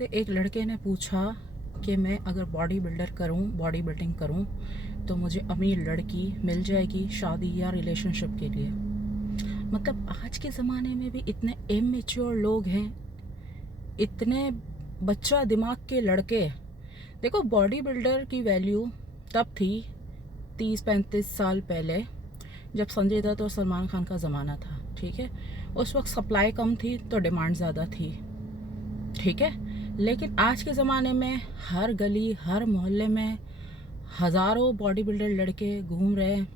तो एक लड़के ने पूछा कि मैं अगर बॉडी बिल्डिंग करूं तो मुझे अमीर लड़की मिल जाएगी शादी या रिलेशनशिप के लिए। मतलब आज के ज़माने में भी इतने इमेच्योर लोग हैं, इतने बच्चा दिमाग के लड़के। देखो, बॉडी बिल्डर की वैल्यू तब थी 30-35 साल पहले, जब संजय दत्त और सलमान खान का ज़माना था। ठीक है, उस वक्त सप्लाई कम थी तो डिमांड ज़्यादा थी। ठीक है, लेकिन आज के ज़माने में हर गली हर मोहल्ले में हज़ारों बॉडी बिल्डर लड़के घूम रहे हैं,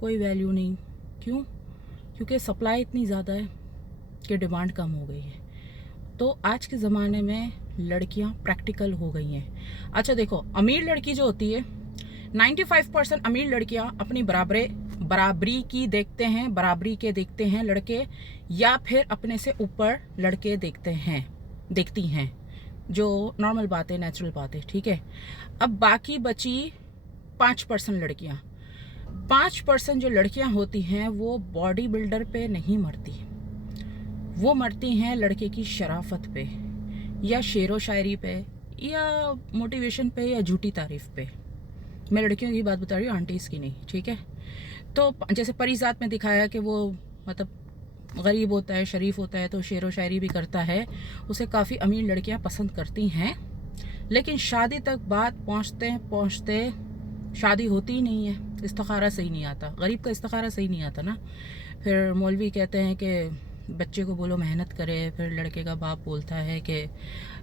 कोई वैल्यू नहीं। क्यों? क्योंकि सप्लाई इतनी ज़्यादा है कि डिमांड कम हो गई है। तो आज के ज़माने में लड़कियां प्रैक्टिकल हो गई हैं। अच्छा देखो, अमीर लड़की जो होती है, 95% अमीर लड़कियां अपनी बराबरी के देखते हैं लड़के, या फिर अपने से ऊपर लड़के देखती हैं, जो नॉर्मल बात है, नेचुरल बात है। ठीक है, अब बाकी बची 5% लड़कियां। 5% जो लड़कियां होती हैं वो बॉडी बिल्डर पे नहीं मरती, वो मरती हैं लड़के की शराफत पे, या शेरो शायरी पे, या मोटिवेशन पे, या झूठी तारीफ पे। मैं लड़कियों की बात बता रही हूँ, आंटीज़ की नहीं। ठीक है, तो जैसे परिजात में दिखाया कि वो मतलब गरीब होता है, शरीफ होता है, तो शेरो शायरी भी करता है, उसे काफ़ी अमीर लड़कियां पसंद करती हैं। लेकिन शादी तक बात पहुँचते शादी होती ही नहीं है, इस्तिखारा सही नहीं आता। गरीब का इस्तिखारा सही नहीं आता ना। फिर मौलवी कहते हैं कि बच्चे को बोलो मेहनत करे, फिर लड़के का बाप बोलता है कि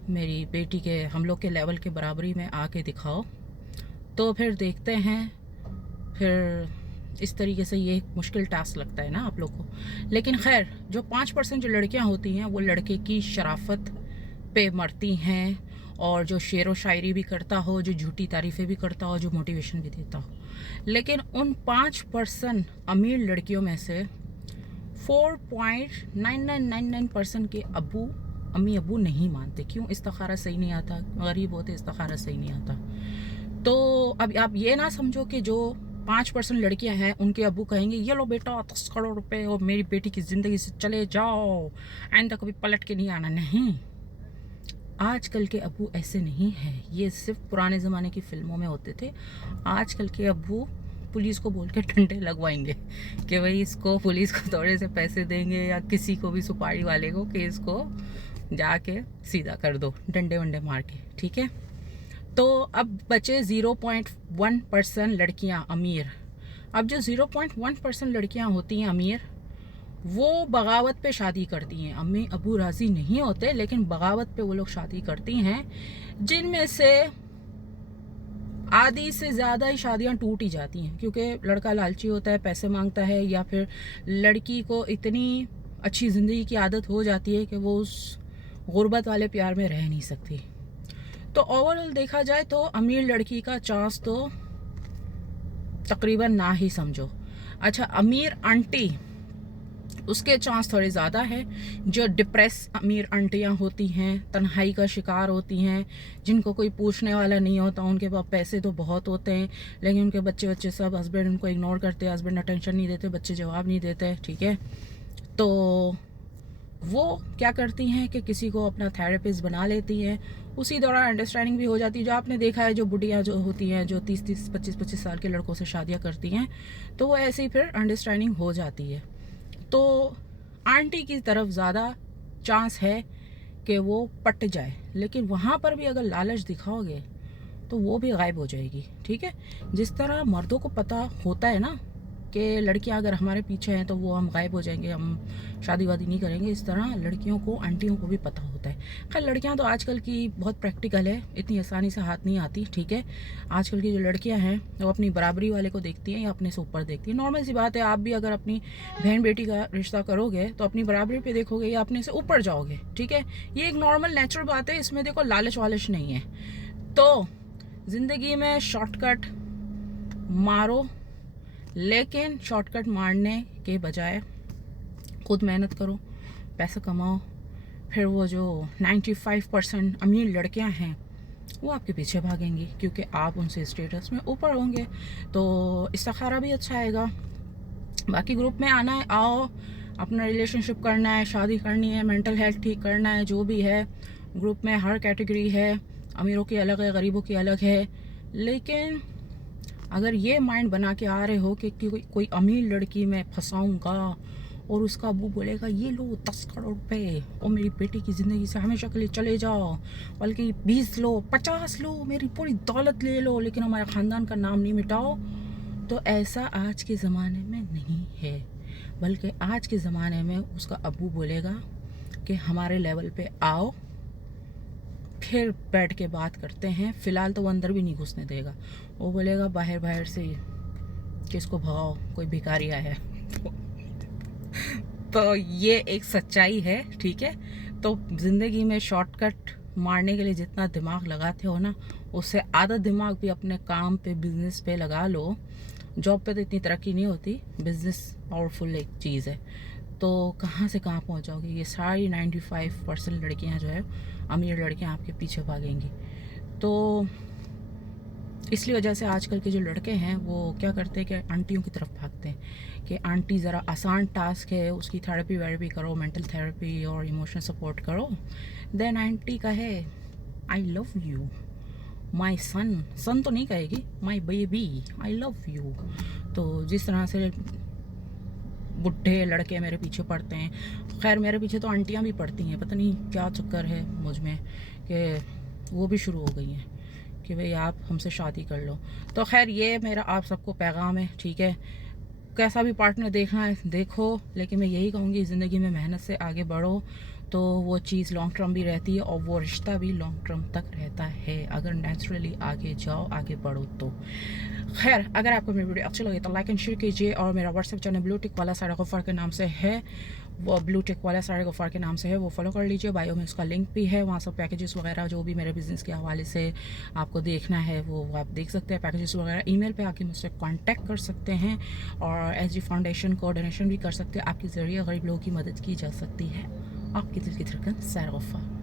मेरी बेटी के हम लोग के लेवल के बराबरी में आके दिखाओ। तो फिर देखते हैं, फिर इस तरीके से ये एक मुश्किल टास्क लगता है ना आप लोग को। लेकिन खैर, जो 5% जो लड़कियां होती हैं वो लड़के की शराफत पे मरती हैं, और जो शेर व शायरी भी करता हो, जो झूठी तारीफ़ें भी करता हो, जो मोटिवेशन भी देता हो। लेकिन उन 5% अमीर लड़कियों में से 4.9999% के अम्मी अबू नहीं मानते। क्यों? इस्तिखारा सही नहीं आता, गरीब होते इस्तिखारा सही नहीं आता। तो अब आप ये ना समझो कि जो 5% लड़कियां हैं उनके अब्बू कहेंगे ये लो बेटा 10 करोड़ रुपए और मेरी बेटी की ज़िंदगी से चले जाओ, आइंदा कभी पलट के नहीं आना। नहीं, आजकल के अब्बू ऐसे नहीं हैं। ये सिर्फ पुराने ज़माने की फिल्मों में होते थे। आजकल के अब्बू पुलिस को बोल के डंडे लगवाएंगे कि भाई इसको, पुलिस को थोड़े से पैसे देंगे, या किसी को भी सुपारी वाले को, कि इसको जाके सीधा कर दो डंडे वंडे मार के। ठीक है, तो अब बचे 0.1% लड़कियां अमीर। अब जो 0.1% लड़कियां होती हैं अमीर, वो बगावत पे शादी करती हैं। अम्मी अबू राज़ी नहीं होते, लेकिन बगावत पे वो लोग शादी करती हैं, जिनमें से आधी से ज़्यादा ही शादियां टूट ही जाती हैं, क्योंकि लड़का लालची होता है, पैसे मांगता है, या फिर लड़की को इतनी अच्छी ज़िंदगी की आदत हो जाती है कि वो उस गुर्बत वाले प्यार में रह नहीं सकती। तो ओवरऑल देखा जाए तो अमीर लड़की का चांस तो तकरीबन ना ही समझो। अच्छा, अमीर आंटी, उसके चांस थोड़े ज़्यादा है। जो डिप्रेस अमीर आंटियां होती हैं, तन्हाई का शिकार होती हैं, जिनको कोई पूछने वाला नहीं होता, उनके पास पैसे तो बहुत होते हैं, लेकिन उनके बच्चे सब, हस्बैंड उनको इग्नोर करते हैं, हस्बैंड अटेंशन नहीं देते, बच्चे जवाब नहीं देते। ठीक है, तो वो क्या करती हैं कि किसी को अपना थेरेपिस्ट बना लेती हैं। उसी दौरान अंडरस्टैंडिंग भी हो जाती है। जो आपने देखा है, जो बुढ़ियाँ जो होती हैं, जो 30-30, 25-25 साल के लड़कों से शादियाँ करती हैं, तो वो ऐसे ही फिर अंडरस्टैंडिंग हो जाती है। तो आंटी की तरफ ज़्यादा चांस है कि वो पट जाए, लेकिन वहाँ पर भी अगर लालच दिखाओगे तो वो भी गायब हो जाएगी। ठीक है, जिस तरह मर्दों को पता होता है ना कि लड़कियां अगर हमारे पीछे हैं तो वो हम गायब हो जाएंगे, हम शादी वादी नहीं करेंगे, इस तरह लड़कियों को, आंटियों को भी पता होता है। खैर, लड़कियां तो आजकल की बहुत प्रैक्टिकल है, इतनी आसानी से हाथ नहीं आती। ठीक है, आजकल की जो लड़कियां हैं वो अपनी बराबरी वाले को देखती हैं या अपने से ऊपर देखती हैं। नॉर्मल सी बात है, आप भी अगर अपनी बहन बेटी का रिश्ता करोगे तो अपनी बराबरी पे देखोगे या अपने से ऊपर जाओगे। ठीक है, ये एक नॉर्मल नेचुरल बात है, इसमें देखो लालच वालच नहीं है। तो ज़िंदगी में शॉर्टकट मारो, लेकिन शॉर्टकट मारने के बजाय खुद मेहनत करो, पैसा कमाओ। फिर वो जो 95% अमीर लड़कियां हैं वो आपके पीछे भागेंगी, क्योंकि आप उनसे स्टेटस में ऊपर होंगे, तो इस्तिखारा भी अच्छा आएगा। बाकी ग्रुप में आना है, आओ, अपना रिलेशनशिप करना है, शादी करनी है, मेंटल हेल्थ ठीक करना है, जो भी है ग्रुप में हर कैटेगरी है, अमीरों की अलग है, गरीबों की अलग है। लेकिन अगर ये माइंड बना के आ रहे हो कि कोई अमीर लड़की मैं फंसाऊंगा और उसका अबू बोलेगा ये लो 10 करोड़ रुपए और मेरी बेटी की ज़िंदगी से हमेशा के लिए चले जाओ, बल्कि 20 लो 50 लो, मेरी पूरी दौलत ले लो, लेकिन हमारे ख़ानदान का नाम नहीं मिटाओ, तो ऐसा आज के ज़माने में नहीं है। बल्कि आज के ज़माने में उसका अबू बोलेगा कि हमारे लेवल पे आओ, फिर बैठ के बात करते हैं। फ़िलहाल तो वो अंदर भी नहीं घुसने देगा। वो बोलेगा बाहर बाहर से किसको भगाओ, कोई भिखारी आया है। तो ये एक सच्चाई है, ठीक है। तो ज़िंदगी में शॉर्टकट मारने के लिए जितना दिमाग लगाते हो ना, उससे आधा दिमाग भी अपने काम पे, बिजनेस पे लगा लो। जॉब पे तो इतनी तरक्की नहीं होती, बिजनेस पावरफुल एक चीज़ है। तो कहाँ से कहाँ पहुँच जाओगे। ये सारी 95% लड़कियाँ जो है, अमीर लड़कियाँ आपके पीछे भागेंगी। तो इसलिए वजह से आजकल के जो लड़के हैं वो क्या करते हैं कि आंटियों की तरफ भागते हैं कि आंटी ज़रा आसान टास्क है, उसकी थेरेपी वेरेपी करो, मेंटल थेरेपी और इमोशनल सपोर्ट करो। देन आंटी कहे आई लव यू माई सन, सन तो नहीं कहेगी, my baby I love you. तो जिस तरह से बुढ़े लड़के मेरे पीछे पड़ते हैं, खैर मेरे पीछे तो आंटियाँ भी पड़ती हैं, पता नहीं क्या चक्कर है मुझ में कि वो भी शुरू हो गई हैं कि भाई आप हमसे शादी कर लो। तो खैर ये मेरा आप सबको पैगाम है, ठीक है। कैसा भी पार्टनर देखना है देखो, लेकिन मैं यही कहूँगी ज़िंदगी में मेहनत से आगे बढ़ो, तो वो चीज़ लॉन्ग टर्म भी रहती है और वो रिश्ता भी लॉन्ग टर्म तक रहता है, अगर नेचुरली आगे जाओ, आगे बढ़ो तो। खैर अगर आपको मेरी वीडियो अच्छी लगी तो लाइक एंड शेयर कीजिए, और मेरा व्हाट्सएप चैनल ब्लू टिक वाला सारा गफ़ार के नाम से है, वो ब्लू टिक वाला सारे गफ़ार के नाम से है, वो फॉलो कर लीजिए। बायो में उसका लिंक भी है, वहाँ सब पैकेजेस वगैरह जो भी मेरे बिज़नेस के हवाले से आपको देखना है वो आप देख सकते हैं। पैकेजेस वगैरह ईमेल पे आके मुझसे कांटेक्ट कर सकते हैं, और SG फाउंडेशन को डोनेशन भी कर सकते हैं। आपके ज़रिए गरीब लोगों की मदद की जा सकती है। आपकी दिल की धड़कन सैर गफ़ार।